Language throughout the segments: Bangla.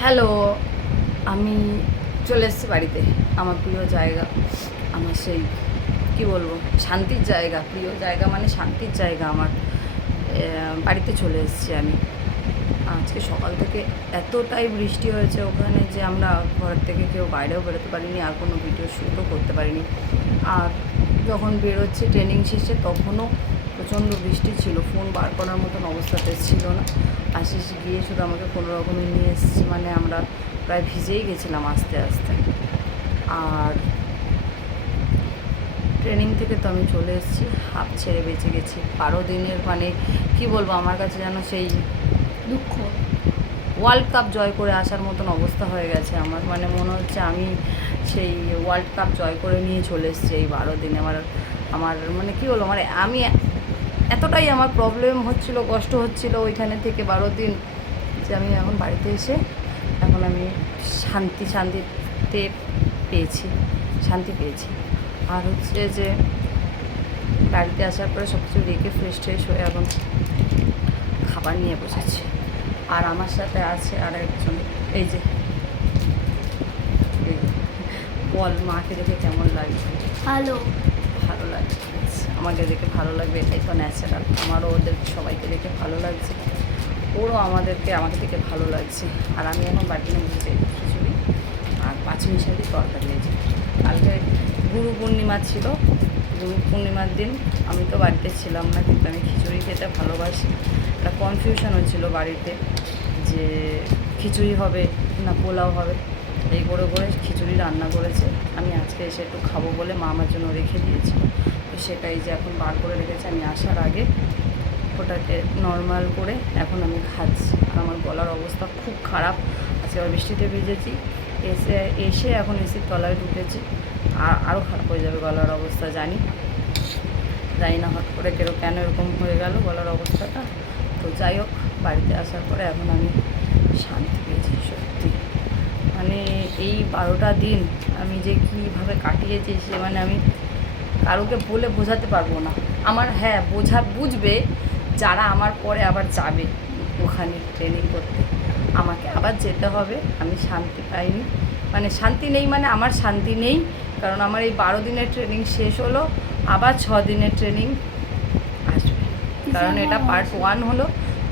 হ্যালো, আমি চলে এসেছি বাড়িতে। আমার প্রিয় জায়গা, আমার সেই কী বলবো, শান্তির জায়গা। প্রিয় জায়গা মানে শান্তির জায়গা আমার। বাড়িতে চলে এসেছি আমি। আজকে সকাল থেকে এতটাই বৃষ্টি হয়েছে ওখানে যে আমরা ঘর থেকে কেউ বাইরেও বেরোতে পারিনি, আর কোনো ভিডিও শ্যুটও করতে পারিনি। আর যখন বেরোচ্ছে ট্রেনিং শেষে তখনও প্রচণ্ড বৃষ্টি ছিল, ফোন বার করার মতন অবস্থাতে ছিল না। আশিস গিয়ে শুধু আমাকে কোনো রকমে নিয়ে এসেছি, মানে আমরা প্রায় ভিজেই গেছিলাম আস্তে আস্তে। আর ট্রেনিং থেকে তো আমি চলে এসেছি, হাফ ছেড়ে বেঁচে গেছি। 12 দিনের মানে কি বলবো, আমার কাছে যেন সেই দুঃখ। ওয়ার্ল্ড কাপ জয় করে আসার মতন অবস্থা হয়ে গেছে আমার। মানে মনে হচ্ছে আমি সেই ওয়ার্ল্ড কাপ জয় করে নিয়ে চলে এসেছি এই 12 দিনে। আমার আমার মানে কী বলবো, মানে আমি এতটাই আমার প্রবলেম হচ্ছিল, কষ্ট হচ্ছিল ওইখানে থেকে 12 দিন, যে আমি এখন বাড়িতে এসে এখন আমি শান্তিতে শান্তি পেয়েছি। আর হচ্ছে যে বাড়িতে আসার পরে সব কিছু রেখে ফ্রেশ হয়ে এখন খাবার নিয়ে বসেছি। আর আমার সাথে আছে আর একজন, এই যে বল, মাকে দেখে কেমন লাগছে? ভালো ভালো লাগছে। আমাকে দেখে ভালো লাগবে, এটাই তো ন্যাচারাল। আমারও ওদের সবাইকে দেখে ভালো লাগছে, ওরও আমাকে দেখে ভালো লাগছে। আর আমি এখন বাড়িতে বসেছি খিচুড়ি আর পাঁচমিশালি তরকারি হয়েছে। কালকে গুরু পূর্ণিমা ছিল, গুরু পূর্ণিমার দিন আমি তো বাড়িতে ছিলাম না, কিন্তু আমি খিচুড়ি খেতে ভালোবাসি। একটা কনফিউশন হচ্ছিল বাড়িতে যে খিচুড়ি হবে না পোলাও হবে। এই করে খিচুড়ি রান্না করেছে। আমি আজকে এসে একটু খাবো বলে মা আমার জন্য রেখে দিয়েছিল, তো সেটাই যে এখন বার করে রেখেছে। আমি আসার আগে ওটাকে নর্মাল করে এখন আমি খাচ্ছি। আর আমার গলার অবস্থা খুব খারাপ। আজকে আবার বৃষ্টিতে ভিজেছি, এসে এখন এসির তলায় ঢুকেছি। আর আরও খারাপ হয়ে যাবে গলার অবস্থা, জানি না হট করে কেন এরকম হয়ে গেল গলার অবস্থাটা। তো যাই হোক, বাড়িতে আসার পরে এখন আমি শান্তি পেয়েছি সত্যি। মানে এই 12টা দিন আমি যে কীভাবে কাটিয়েছি সে মানে আমি কারোকে বলে বোঝাতে পারবো না। আমার বুঝবে যারা আমার পরে আবার যাবে ওখানে ট্রেনিং করতে। আমাকে আবার যেতে হবে, আমি শান্তি পাইনি, মানে শান্তি নেই, মানে আমার শান্তি নেই। কারণ আমার এই 12 দিনের ট্রেনিং শেষ হলো, আবার 6 দিনের ট্রেনিং আসবে। কারণ এটা পার্ট 1 হলো,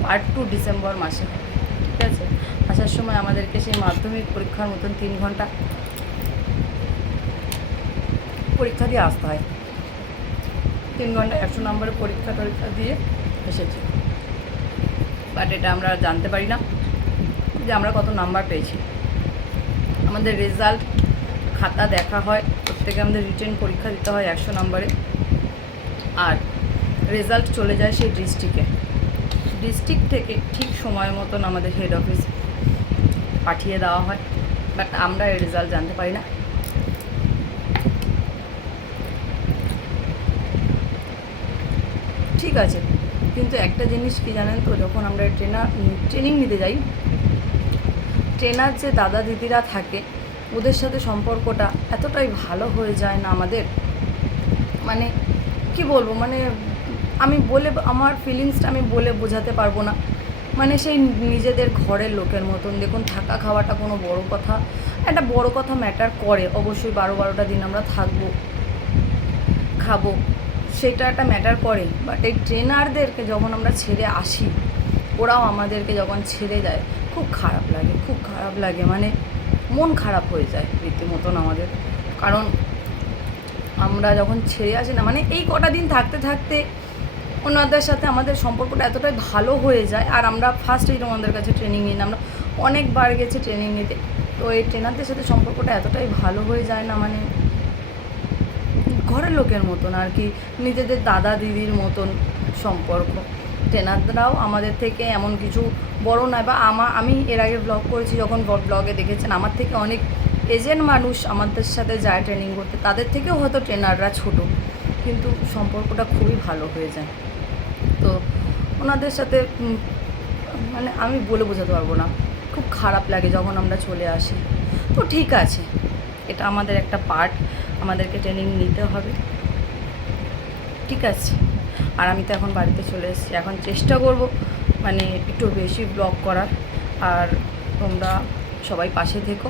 পার্ট 2 ডিসেম্বর মাসে হবে। ঠিক আছে, আসার সময় আমাদেরকে সেই মাধ্যমিক পরীক্ষার মতন 3 ঘন্টা পরীক্ষা দিয়ে আসতে হয়। 3 ঘন্টা 100 নম্বরের পরীক্ষা দিয়ে এসেছি। বাট এটা আমরা জানতে পারি না যে আমরা কত নাম্বার পেয়েছি। আমাদের রেজাল্ট খাতা দেখা হয়, প্রত্যেকে আমাদের রিটেন পরীক্ষা দিতে হয় 100 নম্বরে। আর রেজাল্ট চলে যায় সেই ডিস্ট্রিক্ট থেকে ঠিক সময় মতন আমাদের হেড অফিস পাঠিয়ে দেওয়া হয়। বাট আমরা এই রেজাল্ট জানতে পারি না। ঠিক আছে, কিন্তু একটা জিনিস কি জানেন তো, যখন আমরা ট্রেনিং নিতে যাই, ট্রেনার যে দাদা দিদিরা থাকে ওদের সাথে সম্পর্কটা এতটাই ভালো হয়ে যায় না আমাদের, মানে কি বলবো, মানে আমার ফিলিংসটা আমি বলে বোঝাতে পারবো না। মানে সেই নিজেদের ঘরের লোকের মতন। দেখুন, থাকা খাওয়াটা কোনো বড় কথা, একটা বড় কথা ম্যাটার করে অবশ্যই। 12টা দিন আমরা থাকবো, খাবো, সেটা একটা ম্যাটার করে। বাট এই ট্রেনারদেরকে যখন আমরা ছেড়ে আসি, ওরাও আমাদেরকে যখন ছেড়ে যায়, খুব খারাপ লাগে, মানে মন খারাপ হয়ে যায় রীতিমতন আমাদের। কারণ আমরা যখন ছেড়ে আসি না, মানে এই কটা দিন থাকতে ওনাদের সাথে আমাদের সম্পর্কটা এতটাই ভালো হয়ে যায়। আর আমরা ফার্স্টেই তোমাদের কাছে ট্রেনিং নিই না, আমরা অনেকবার গেছি ট্রেনিং নিতে। তো এই ট্রেনারদের সাথে সম্পর্কটা এতটাই ভালো হয়ে যায় না, মানে ঘরের লোকের মতন আর কি, নিজেদের দাদা দিদির মতন সম্পর্ক। ট্রেনাররাও আমাদের থেকে এমন কিছু বড় নয়, বা আমি এর আগে ব্লগ করেছি, যখন ব্লগে দেখেছেন আমার থেকে অনেক এজেন্ট মানুষ আমাদের সাথে যায় ট্রেনিং করতে, তাদের থেকেও হয়তো ট্রেনাররা ছোট, কিন্তু সম্পর্কটা খুবই ভালো হয়ে যায়। তো ওনাদের সাথে মানে আমি বলে বোঝাতে পারবো না, খুব খারাপ লাগে যখন আমরা চলে আসি। তো ঠিক আছে, এটা আমাদের একটা পার্ট, আমাদেরকে ট্রেনিং নিতে হবে, ঠিক আছে। আর আমি তো এখন বাড়িতে চলে এসেছি, এখন চেষ্টা করব মানে একটু বেশি ব্লগ করার। আর তোমরা সবাই পাশে থেকো।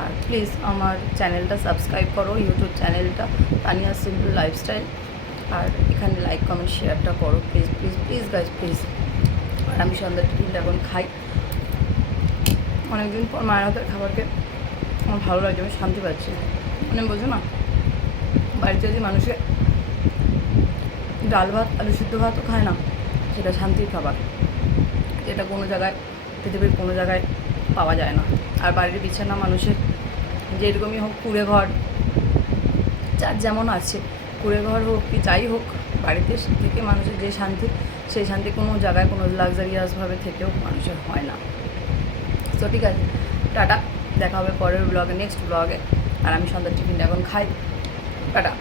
আর প্লিজ আমার চ্যানেলটা সাবস্ক্রাইব করো, ইউটিউব চ্যানেলটা তানিয়া সিম্পল লাইফস্টাইল। আর এখানে লাইক কমেন্ট শেয়ারটা করো please please please guys please. আর আমি সন্ধ্যার টিফিনটা এখন খাই। অনেকদিন পর মায়ের হাতের খাবারকে আমার ভালো লাগছে, আমি শান্তি পাচ্ছি। মানে বোঝো না, বাড়িতে যদি মানুষকে ডাল ভাত আলু সিদ্ধ ভাতও খায় না, সেটা শান্তির খাবার, যেটা কোনো জায়গায় পৃথিবীর কোনো জায়গায় পাওয়া যায় না। আর বাড়ির বিছানা মানুষের যেরকমই হোক, কুঁড়ে ঘর যার যেমন আছে, কুঁড়ে ঘর হোক কি যাই হোক, বাড়িতে থেকে মানুষের যে শান্তি, সেই শান্তি কোনো জায়গায় কোনো লাক্সারিয়াসভাবে থেকেও মানুষের হয় না। তো ঠিক আছে, টাটা, দেখা হবে পরের ব্লগে, নেক্সট ব্লগে। আর আমি সন্ধ্যার টিফিনটা এখন খাই। টাটা।